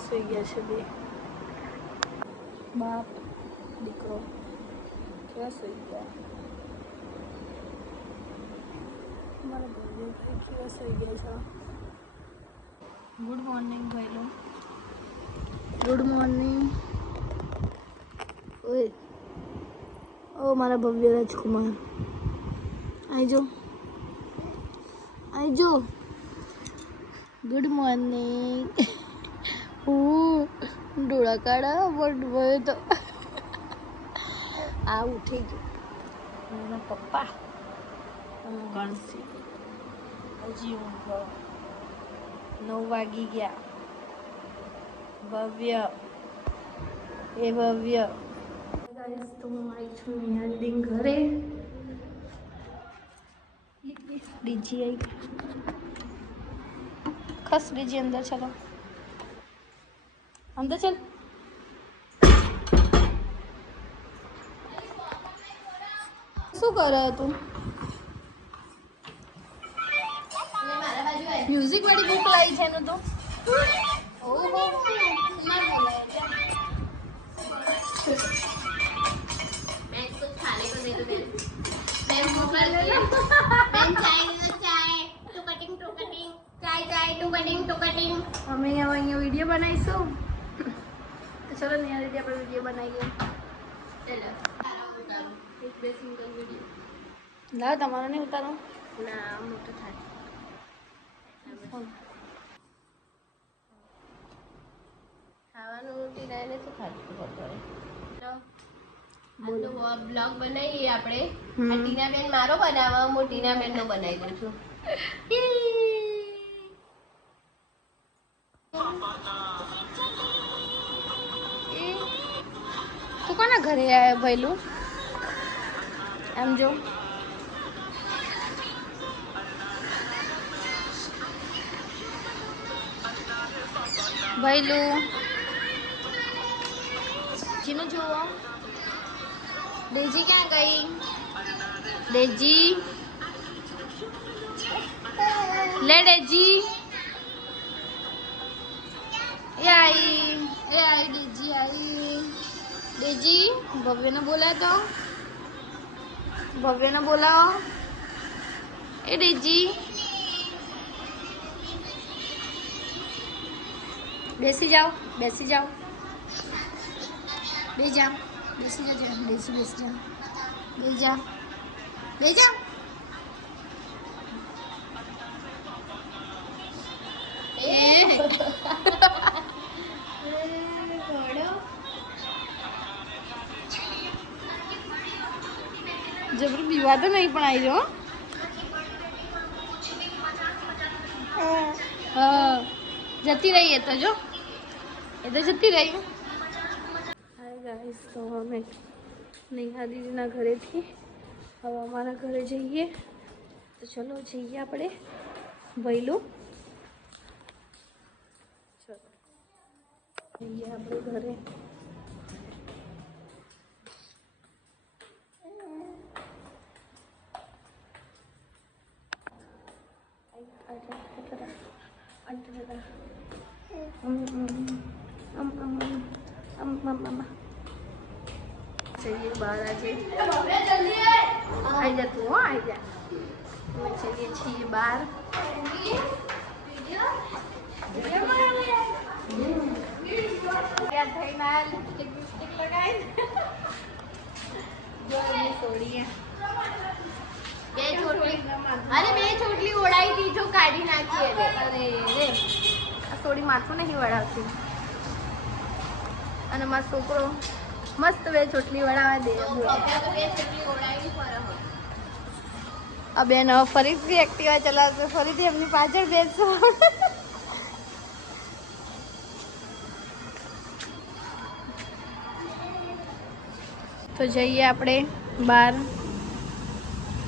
સુઈ ગયા છે બે બાપ દીકરો ક્યાં સુઈ ગયા મારા ભાઈ કેવા સુઈ ગયા છે ગુડ મોર્નિંગ ભાઈલો ગુડ મોર્નિંગ ઓય ઓ મારા ભવ્ય રાજકુમાર આઈજો ગુડ મોર્નિંગ ડોળા કાઢા બટ ભયો તો આ ઉઠી ગયો એના પપ્પા હું ગણસી હજી ઊંઘ 9 વાગી ગયા ભવ્ય એ ભવ્ય ગાઈસ તો હું આવી છું નિહાલદીન ઘરે ડીજી આવી ખસ ડીજી અંદર ચલો અંદર ચલ શું કરે તું મ્યુઝિક વાળી બુક લાવી છે એનું તો ઓહો मैं कुछ खाने को दे दो मैं मोबाइल ले लो मैं चाय टू कटिंग चाय टू कटिंग અમે અહીંયા વિડીયો બનાવીશું તો ચલો ને યાર આપણે વિડીયો બનાવીએ चलो एक बे सिंगल वीडियो લાવ તમારો નહીં ઉતારો ना मोटो था ખાવાનું પીનાઈને તો ખાતું પડતો તો બોલો બ્લોગ બનાવીએ આપણે આ ટીનાબેન મારો બનાવવા હું ટીનાબેન નો બનાવી દઉં છું તું કોના ઘરે આવ્યા ભઈલું આમ જો ભઈલું જીનું જુઓ ડેજી ક્યાં ગઈ ડેજી લે ડેજી એ આઈ ડેજી આઈ ડેજી ભવ્યને બોલાવો તો ભવ્યને બોલાવો એ ડેજી બેસી જાઓ બેસી જાઓ બે જાઓ બેસી જાઓ બેસી જાઓ બે જાઓ બે જાઓ જબરું બીવા તો નહીં પણ આવી જાઓ હા જતી રહી એ તો જો એ તો જતી રહી હાય ગાઈસ તો અમે નેહા દીદીના ઘરેથી હવે અમારા ઘરે જઈએ તો ચલો જઈએ આપણે ભઈલું ચલો જઈએ આપણે ઘરે चलिए बाहर आ जाइए आई जा तू आई जा चलिए છીએ બહાર क्या થઈ ના લિપસ્ટિક લગાઈ જો એ સોડીએ બે ચોટલી ઓડાઈ દી જો કાઢી નાખી હવે અરે રે આ સોડી માથું નહીં વળાવતી અને મારો છોકરો મસ્ત બે ચોટલી વળાવા દે બે ચોટલી ઓડાઈ પર આ બેન ફરીથી એક્ટિવા ચલાવશે ફરીથી એમની પાછળ બેસશો તો જઈએ આપણે બહાર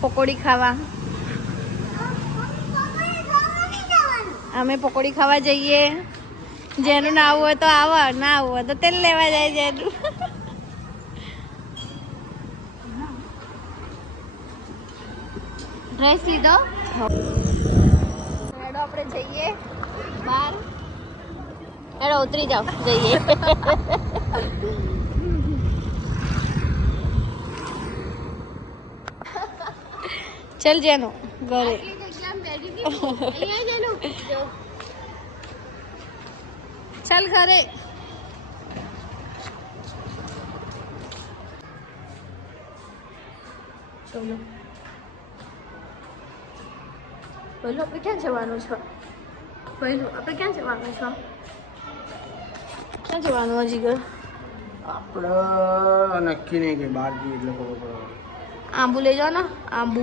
પકોડી ખાવા અમે પકોડી ખાવા જઈએ જેનું ના આવવું હોય તો આવો ના આવવું હોય તો તેલ લેવા જાય જેનું ડ્રેસ લીધો હેડો આપણે જઈએ બહાર હેડો ઉતરી જાઓ જઈએ. ચલ જેનો ઘરે. ચાલ ઘરે. ચલો પહેલું આપણે ક્યાં જવાનું છે? પહેલું આપણે ક્યાં જવાનું છે? ક્યાં જવાનું હજી ઘર? આપણે નક્કી નહીં કે બહાર જઈએ એટલે ખબર પડે. આંબુ લઈ જાઓ ને. આંબુ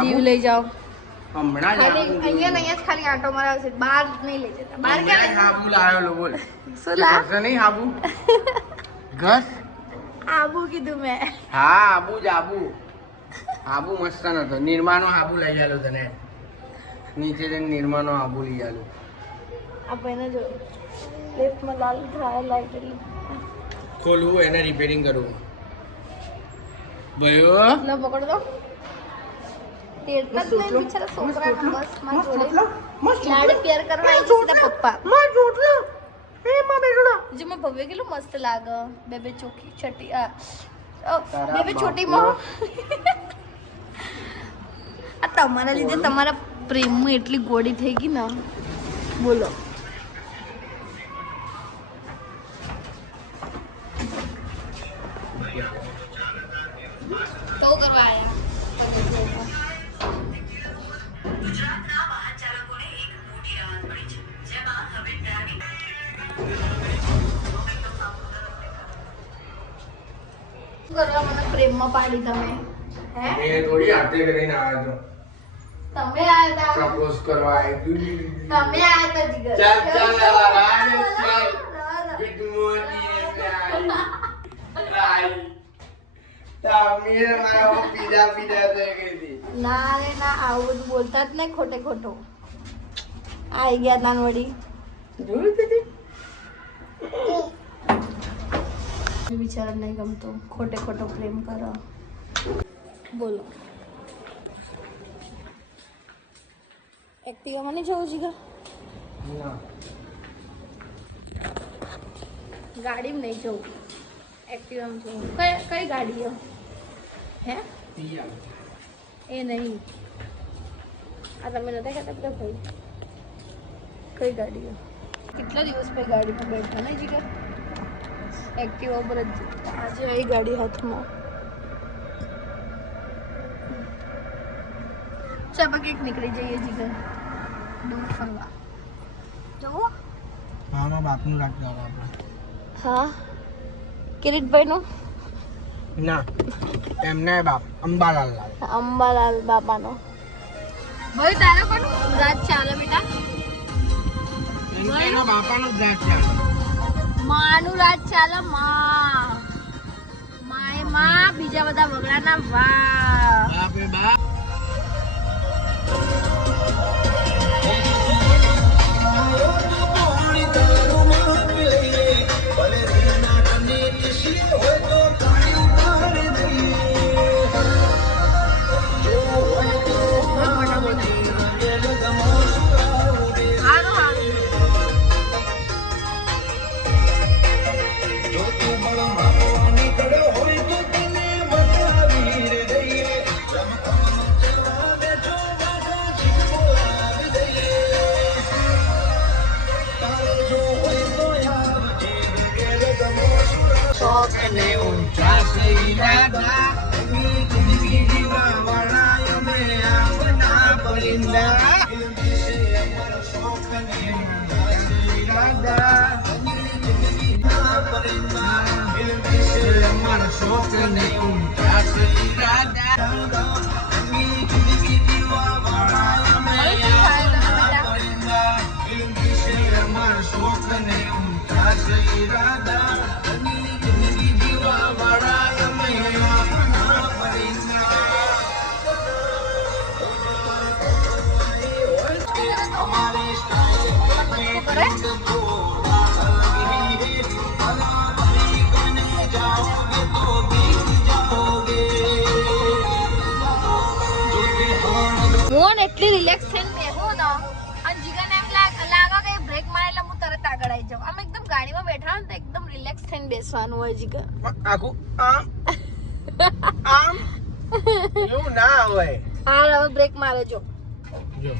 દીવ લઈ જાઓ. હમણાં જ ખાલી અહીંયા જ ખાલી આંટો મરાવશે, બહાર નહીં લઈ જતા. બહાર ક્યાં લઈ હાબુ લાવ્યો લો બોલ. શું લા? ઘસે નહીં હાબુ ઘસ. આબુ કીધું મેં. હા આબુ જ આબુ. આબુ મસ્ત નતો. નિર્માનો આબુ લઈ આલો તને. નીચે જઈને નિર્માનો આબુ લઈ આલો. આપણે જો લેફ્ટમાં લાલ થાય લાઈટ. ખોલવું એને રિપેરિંગ કરવું. ભયો લો પકડ દો. તેડતા જ નહીં બિચારા છોકરાને બસમાં જોડે લાડ પ્યાર કરવા આવી છે તારા પપ્પા. જો મેં ભવ્ય કેટલું મસ્ત લાગે. બે ચોખી છટી બે છોટી માં. આ તમારા લીધે તમારા પ્રેમમાં એટલી ગોળી થઈ ગઈ ને બોલો. તો કરવા આયા કરવા મને પ્રેમમાં પાડી તમે. હે એ થોડી હાથે કરીને આવ્યો તો. તમે આયા હતા. પ્રપોઝ કરવા આવ્યો તું. તમે આયા હતા જીગર. ચાલ ચાલ રાજ ચાલ. ગુડ મોર્નિંગ રાઈ. તામીર મારા પીડા પીડા થઈ ગઈ હતી. ના રે ના આવું બધું બોલતા જ નહીં ખોટે ખોટો. આઈ ગયા તાનવડી. જોયું તે બિચારા નહીં ગમતો ખોટે ખોટો પ્રેમ કરો. બોલો એક્ટિવામાં નહીં જવું જીગર? ના ગાડીમાં નહીં જવું, એક્ટિવામાં જવું. કઈ ગાડીઓ? હે એ નહીં આ તમે નતા કહેતા બધા ભાઈ કઈ ગાડીઓ? કેટલા દિવસ પછી ગાડીમાં બેઠા નહીં જીગર? એક્ટિવા પર જ આજે આવી ગાડી હાથમાં. ચાલ કંઈક નીકળી જઈએ જીગર દૂર ફરવા. જવું? હા મારા બાપનું રાખજો આપણે. હા કિરીટભાઈનું? ના એમને બાપ અંબાલાલ લાલ. અંબાલાલ બાપાનો. ભાઈ તારો પણ રાત ચાલે બેટા? એના બાપાનું જ રાજ ચાલે. માનું રાજ ચાલે. માએ માં બીજા બધા વગડાના વા. બાપે બાપ. એટલી રિલેક્સ થઈને બેહું ને અને જીગરને એમ લાગે કે બ્રેક મારે એટલે હું તરત આગળ આવી જાવ. આમ એકદમ ગાડીમાં બેઠા હોય ને તો એકદમ રિલેક્સ થઈને બેસવાનું હોય જીગર. આખું આમ આમ એવું ના હોય. હા હવે બ્રેક મારે જો. જો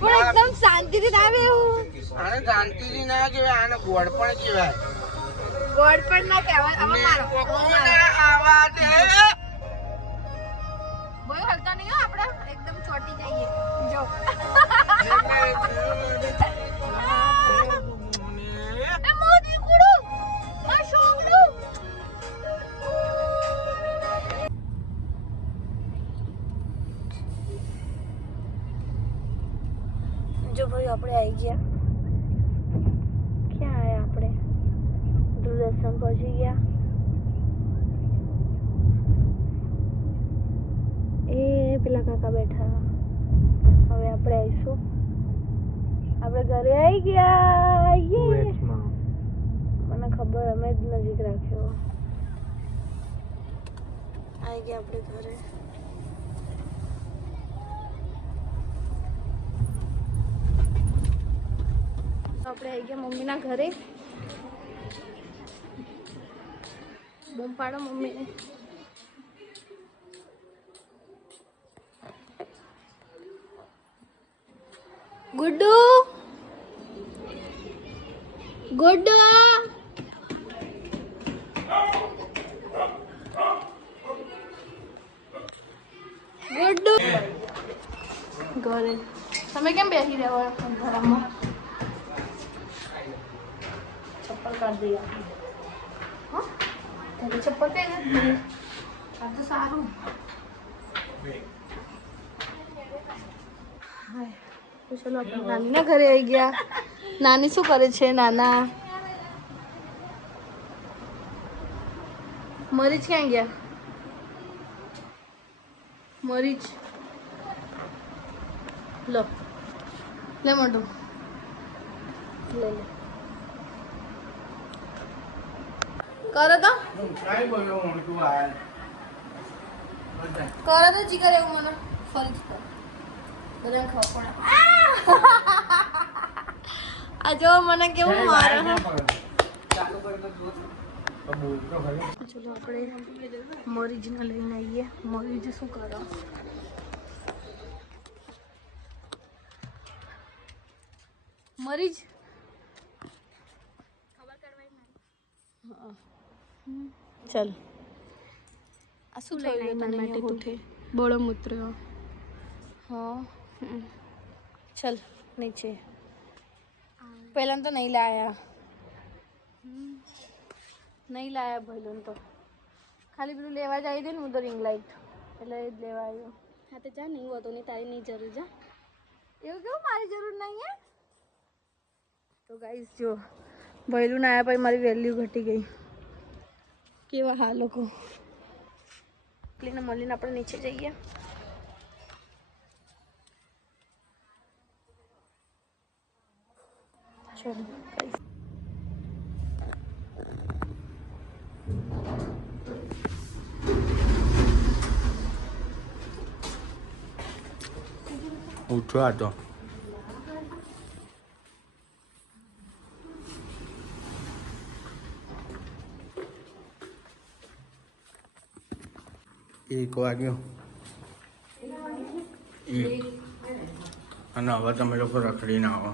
પણ એકદમ શાંતિથી ના આવે એવું. આને શાંતિથી ના કહેવાય, આને ગોળ પણ કહેવાય. ગોળ પણ ના કહેવાય. હવે મારો આવા દે. બહુ હલતા નહીં હો આપણે, એકદમ ચોટી જઈએ. જો એ મોદી કુડું આ શોગડું. જો ભાઈ આપણે આવી ગયા. ક્યાં આયા આપણે? દૂરદર્શન પહોંચી ગયા. એ પેલા કાકા બેઠા. હવે આપણે આવીશું. આપણે ઘરે આવી ગયા. મને ખબર, અમે જ નજીક રાખ્યો. આવી ગયા આપણે ઘરે. આપણે આવી ગયા મમ્મીના ઘરે. બૂમ પાડો મમ્મીને. ગુડ્ડુ ગુડ્ડુ ગુડ્ડુ ઘરે. તમે કેમ બેસી રહ્યા છો ઘરમાં? ચપ્પલ કાઢી દઈએ આપણે. હા તારી ચપ્પલ કઈ નથી. આ તો સારું. તો ચલો આપણે નાનીના ઘરે આવી ગયા. નાની શું કરે છે? નાના મરીચ ક્યાં ગયા? મરીચ લો લે મોટું લે લે કરો તો કાઈ બોલો મોટું આ કરો તો જીગર એવું મને ફરી કર બધાને ખબર પડે. આ જો મને કેવું મારે. ચાલુ કર તો જો બોલતો ખરી. ચલો આપણે મરીજને લઈને આવીએ. મરીજ શું કરો? મરીજ ચાલ. આ શું થયું તને માટે ઉઠે? બોળો મૂત્ર. હા ચલ નીચે. પહેલા તો નહીં લાયા. નહીં લાયા પહેલું તો ખાલી પેલું લેવા જ આવી દે ને હું તો રિંગ લાઈટ એટલે એ જ લેવા આવ્યો. હા તો જા, નહીં હોતો નહીં, તારી નહીં જરૂર. જા. એવું કેવું મારી જરૂર નહીં હે? તો ગાઈસ જો ભૈલું ના આવ્યા પછી મારી વેલ્યુ ઘટી ગઈ. કેવા હા લોકો. એટલે મળીને આપણે નીચે જઈએ. ચલો ગાઈસ. ઉઠો આ તો એક વાગ્યો. અને હવે તમે લોકો રખડીને આવો.